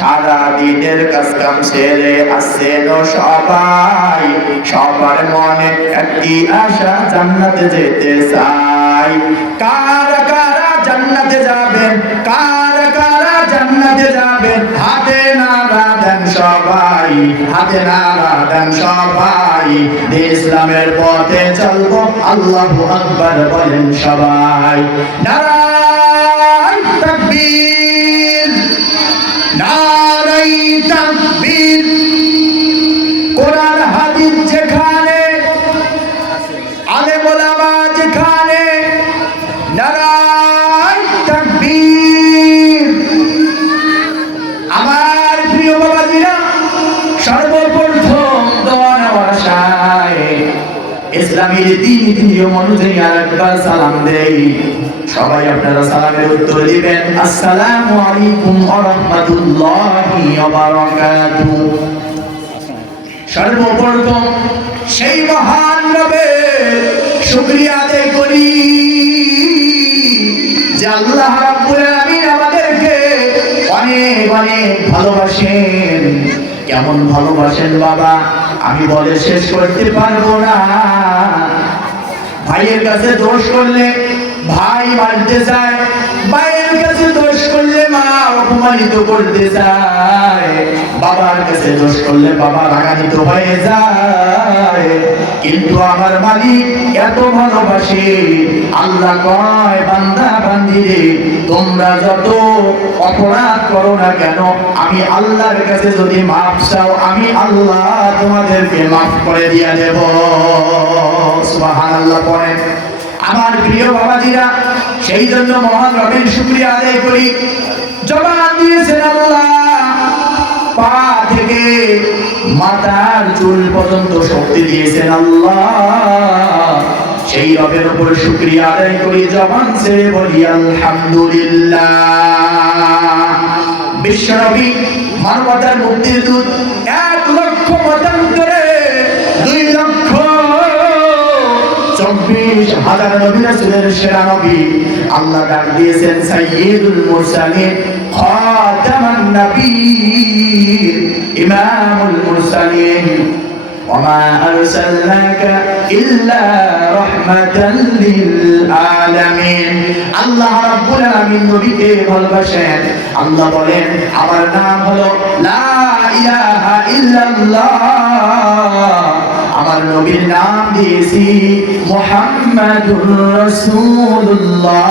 সারা দিনের কাজ কাম সেরে আসেন সবাই, সবার মনে একটি আশা জান্নাতে যেতে চাই। কারা কারা জান্নাতে যাবেন, কারা কারা জান্নাতে যাবেন, হাতে নাড়া দেন সবাই, হাতে নাড়া দেন সবাই। ইসলামের পথে চলবো, আল্লাহু আকবার বলেন সবাই। নারায়ে তাকবীর, নারায়ে তাকবীর। কোরআন হাদিস যেখানে, আলেম ওলামা যেখানে, নারায়ে তাকবীর। আমার প্রিয় বাবাজিরা, সর্বপ্রথম দোয়া নেওয়ার আশায় ইসলামী রীতি নিয়ম অনুযায়ী আরেকবার সালাম দেই। সবাই আপনারা সালামের উত্তর দিবেন, আসসালামু আলাইকুম ওয়া রাহমাতুল্লাহি ওয়া বারাকাতুহু। সর্বপ্রথম সেই মহান রবের শুকরিয়া আদায় করি যে আল্লাহ রাব্বুল আলামিন আমাদেরকে অনেক অনেক ভালোবাসেন। কেমন ভালোবাসেন বাবা, আমি বলে শেষ করতে পারবো না। ভাইয়ের কাছে দোষ করলে ভাই মারতে চায়, ভাইয়ের কাছে দোষ করলে মা অপমানিত করতে চায়, বাবার কাছে দোষ করলে বাবা রাগান্বিত হয়ে যায়। কিন্তু আমার মালিক এত ভালোবাসে, আল্লাহ কয় বান্দা বান্দিরে তোমরা যত অপরাধ করো না কেন, আমি আল্লাহর কাছে যদি মাফ চাও, আমি আল্লাহ তোমাদেরকে মাফ করে দিয়ে দেব। সুবহানাল্লাহ পড়েন। আমার প্রিয় বাবাজিরা, সেই জন্য মহান রবের শুকরিয়া আদায় করি। জবান দিয়েছেন আল্লাহ, পা থেকে মাথার চুল পর্যন্ত শক্তি দিয়েছেন আল্লাহ। সেই রবের উপর শুকরিয়া আদায় করি, জবান ছেড়ে বলি আলহামদুলিল্লাহ। বিশ্বনবী মানবতার মুক্তির দূত, 1 লক্ষ মতান্তরে 2,24,000 নবী রাসূলের সেরা নবী আল্লাহ ডাক দিয়েছেন সাইয়্যিদুল মুরসালিন, খাতামান নবিয়্যিন, ইমামুল মুরসালিন। وما أرسلناك إلا رحمة للعالمين। আল্লাহ রাব্বুল আলামিন নবীকে ভালোবাসেন। আল্লাহ বলেন আমার নাম হলো লা ইলাহা ইল্লাল্লাহ, আমার নবীর নাম দিয়েছি মুহাম্মাদুর রাসূলুল্লাহ।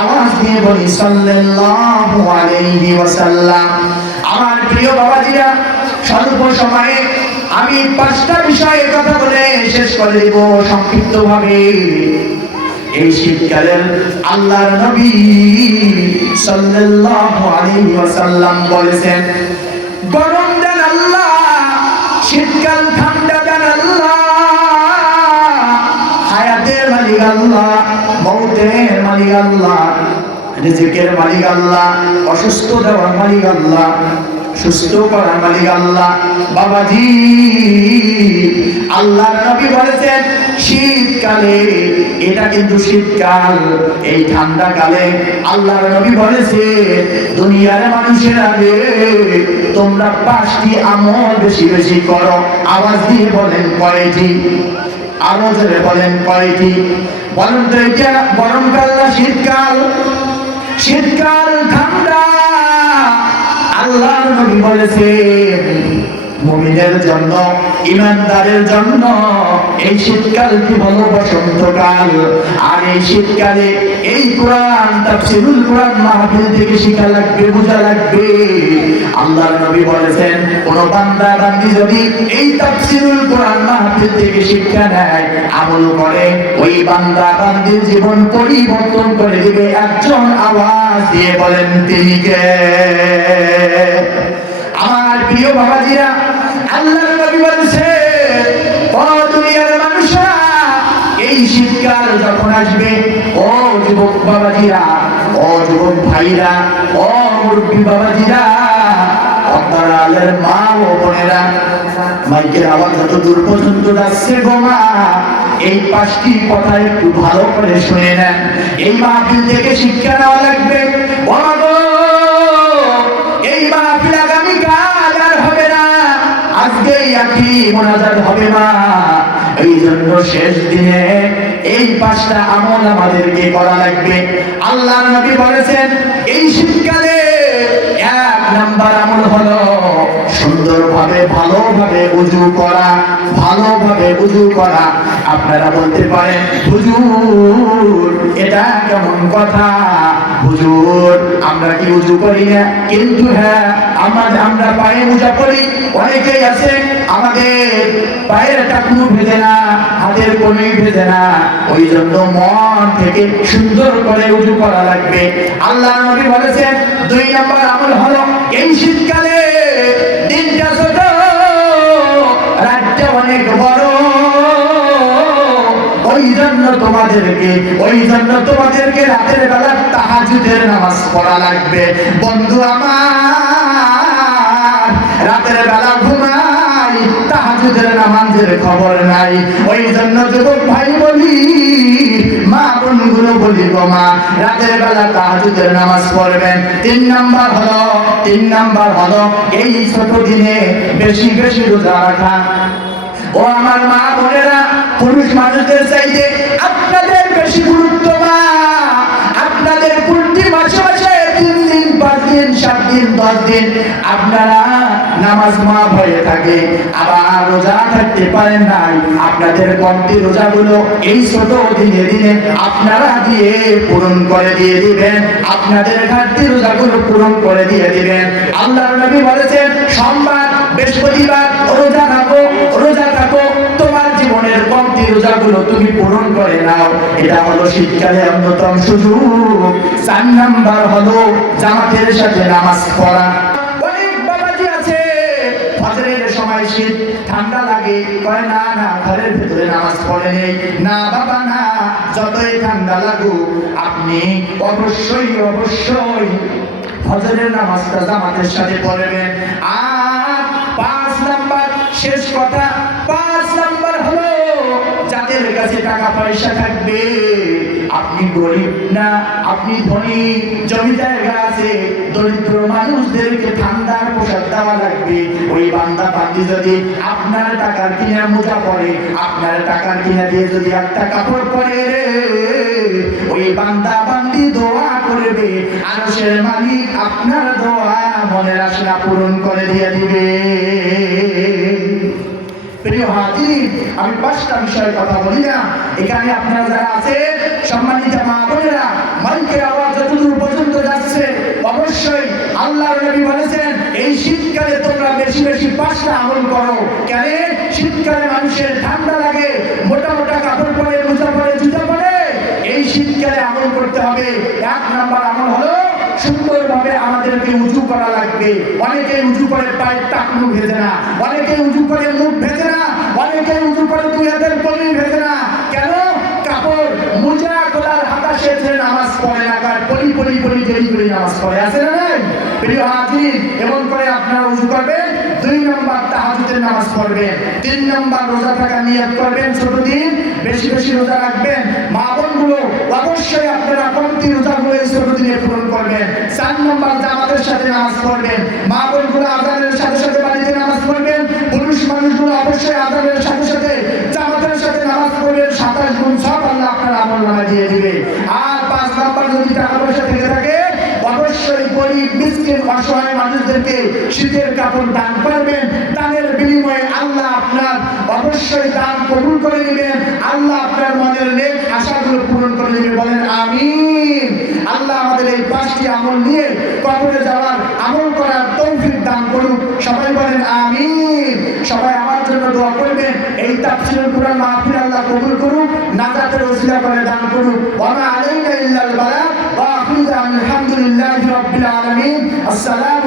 আওয়াজ দিয়ে বলি সাল্লাল্লাহু আলাইহি ওয়াসাল্লাম। আমার প্রিয় বাবাজিরা, স্বল্প সময়ে আমি 5টা বিষয়ে কথা বলে শেষ করে দেব সংক্ষিপ্তভাবে। এই শীতকালের আল্লাহর নবী সাল্লাল্লাহু আলাইহি ওয়াসাল্লাম বলেছেন, গরম দেন আল্লাহ, শীতকাল ঠান্ডা দেন আল্লাহ, হায়াতের মালিক আল্লাহ, মউতের মালিক আল্লাহ, রিজিকের মালিক আল্লাহ, অসুস্থ দেওয়ার মালিক আল্লাহ, সুস্থ করার মালিক আল্লাহ। বাবাজি, আল্লাহর নবী বলেছেন শীতকালে, এটা কিন্তু শীতকাল, এই ঠান্ডা কালে আল্লাহর নবী বলেছে দুনিয়ার মানুষেরা রে, তোমরা 5টি আমল বেশি বেশি করো। আওয়াজ দিয়ে বলেন কয়টি? আরো জোরে বলেন কয়টি? বলেন তো, এটা গরমকাল না শীতকাল? শীতকাল ঠান্ডা। আল্লাহর নবী বলেছেন মুমিনের জন্য, ঈমানদারের জন্য এই শীতকালটি হলো বসন্তকাল। আর এই শীতকালে এই কোরআন তাফসীরুল কোরআন মাহফিল থেকে শিখা লাগবে, বোঝা লাগবে। আল্লাহর নবী বলেছেন কোন বান্দা বান্দি যদি এই তাফসীরুল কোরআন মাহফিল থেকে শিক্ষা নেয়, আমল করে, ওই বান্দা বান্দির জীবন পরিবর্তন করে দিবে একজন। আওয়াজ দিয়ে বলেন তিনি কে? আমার প্রিয় বাবাজিরা, আল্লাহর নবী বলেছেন ও দুনিয়ার মানুষরা, এই শীতকাল যখন আসবে, ও যুবক বাবাজিরা, ও যুবক ভাইরা, ও মুরব্বী বাবাজিরা, অন্তরালের মা ও বোনেরা, মাইকের আওয়াজ যত দূর পর্যন্ত যাচ্ছে গো মা, এই 5টি কথা একটু ভালো করে শুনে নেন। এই মাহফিল থেকে শিক্ষা নেওয়া লাগবে। এই মাহফিল মাহফিল আগামীকাল আর হবে না, আজকে একই মোনাজাত হবে না। এই জন্য শেষ দিনে এই 5টা আমল আমাদেরকে করা লাগবে। আল্লাহর নবী বলেছেন এই শীতকালে 1 নাম্বার আমল হলো সুন্দরভাবে ভালোভাবে ওযু করা, ভালোভাবে ওযু করা। আপনারা বলতে পারেন হুজুর এটা কেমন কথা, হুজুর আমরা কি ওযু করি না? কিন্তু হ্যাঁ, আমরা পায়ে মোজা পরি। অনেকেই আছে আমাদের পায়ের টাকনু ভেজে না, হাতের কনুই ভেজে না, ওই জন্য মন থেকে সুন্দর করে ওযু করা লাগবে। আল্লাহ নবী বলেছেন 2 নাম্বার আমল হলো এই শীতকালে দিনটা ছোট, রাতটা অনেক বড়, ওই জন্য তোমাদেরকে রাতের বেলা তাহাজ্জুদের নামাজ পড়া লাগবে। বন্ধু আমার রাতের বেলা ঘুমাই, তাহাজ্জুদের নামাজের খবর নাই। ওই জন্য যুবক ভাই বলি, মা বোনগুলো বলি গো মা, রাতের বেলা তাহাজ্জুদের নামাজ পড়বেন। 3 নাম্বার হলো এই ছোট দিনে বেশি বেশি রোজা রাখা। ও আমার মা বোনেরা, পুরুষ মানুষদের চাইতে আপনাদের বেশি গুরুত্ব মা। আপনাদের প্রতি মাসে মাসে 3 দিন 5 দিন 7 দিন 10 দিন আপনারা নামাজ মাফ হয়ে থাকে, আবার রোজা থাকতে পারেন নাই। আপনাদের কমতি রোজাগুলো এই ছোট দিনে দিনে আপনারা দিয়ে পূরণ করে দিয়ে দিবেন, আপনাদের ঘাটতি রোজাগুলো পূরণ করে দিয়ে দিবেন। আল্লাহর নবী বলেছেন সোমবার বৃহস্পতিবার রোজা থাকো, তোমার জীবনের কমতি রোজাগুলো তুমি পূরণ করে নাও। এটা হলো শীতকালে অন্যতম সুযোগ। 4 নাম্বার হলো জামাতের সাথে নামাজ পড়া। অনেক বাবাজি আছে ফজরের সময় শীত ঠান্ডা লাগে, কয় না ঘরের ভিতরে নামাজ পড়ে নেই। না বাবা না, যতই ঠান্ডা লাগুক আপনি অবশ্যই ফজরের নামাজটা জামাতের সাথে পড়বেন। আর 5 নাম্বার শেষ কথা, 5 নাম্বার হলো যাদের কাছে টাকা পয়সা থাকবে, আপনি গরিব না আপনি ধনী, জমি জায়গা আছে, দরিদ্র মানুষদেরকে ঠান্ডার পোশাক দেওয়া লাগবে। ওই বান্দা বান্দি যদি আপনার টাকার কিনা মোজা পরে, আপনার টাকার কিনা দিয়ে যদি একটা কাপড় পরে, ওই বান্দা বান্দি দোয়া করবে, আরশের মালিক আপনার দোয়া মনের আশা পূরণ করে দিয়ে দিবে। প্রিয় হাজির, আমি 5টা বিষয়ের কথা বলি না, এখানে আপনারা যারা আছেন সম্মানিত মা বোনেরা, মাইকের আওয়াজ যতদূর পর্যন্ত যাচ্ছে, অবশ্যই আল্লাহর নবী বলেছেন এই শীতকালে তোমরা বেশি বেশি 5টা আমল করো। কেন? শীতকালে মানুষের ঠান্ডা লাগে, মোটা মোটা কাপড় পরে, মোজা পরে, জুতা পরে, এই শীতকালে আমল করতে হবে। 1 নাম্বার আমল হলো সুন্দরভাবে আমাদেরকে উঁচু করা লাগবে। অনেকে উঁচু করে পায়ের টাকনু ভেজে না, অনেকে উঁচু করে মুখ ভেজে না, অনেকে উঁচু করে 2 হাতের কলি ভেজে না। কেন? কাপড় মোজা গলার হাতা সেজে নামাজ পড়ে না, কার পলি দেরি করে নামাজ পড়ে, আছে না নাই? প্রিয় হাজির, এমন করে আপনারা উঁচু করবেন। 2 নাম্বার তাহাজ্জুদের নামাজ পড়বেন। 3 নাম্বার রোজা থাকা নিয়ত করবেন, ছোট দিন বেশি বেশি রোজা রাখবেন। মা বোনগুলো অবশ্যই আপনারা কমতি রোজাগুলো এই ছোট দিনে পূরণ করবেন। 4 নাম্বার জামাতের সাথে নামাজ পড়বেন। মা বোনগুলো আযানের সাথে সাথে বাড়িতে নামাজ পড়বেন। পুরুষ মানুষগুলো অবশ্যই আযানের সাথে সাথে জামাতের সাথে নামাজ পড়বেন। 27 গুণ সব আল্লাহ আপনার আমলনামায় দিয়ে দিবে। আর 5 নাম্বার যদি টাকা পয়সা থেকে থাকে, অবশ্যই গরিব মিসকিন অসহায় মানুষদেরকে শীতের কাপড় দান করবেন। দানের বিনিময়ে আল্লাহ আপনার অবশ্যই দান কবুল করে নেবেন। আল্লাহ আপনার মনের নেক আশাগুলো পূরণ করে নেবে। বলেন আমিন। আল্লাহ আমাদের এই 5টি আমল নিয়ে কবরে যাওয়ার, আমল করার তৌফিক দান করুন। সবাই বলেন আমিন। সবাই আমার জন্য দোয়া করবেন। এই তাফসীরুল কুরআন মাহফিল আল্লাহ কবুল করুন, নাজাতের ওসিলা করে দান করুন। ওয়া মা আলাইনা ইল্লাল বালাগ ওয়া আখিরু আলহামদুলিল্লাহি রাব্বিল আলামিন। আসসালামু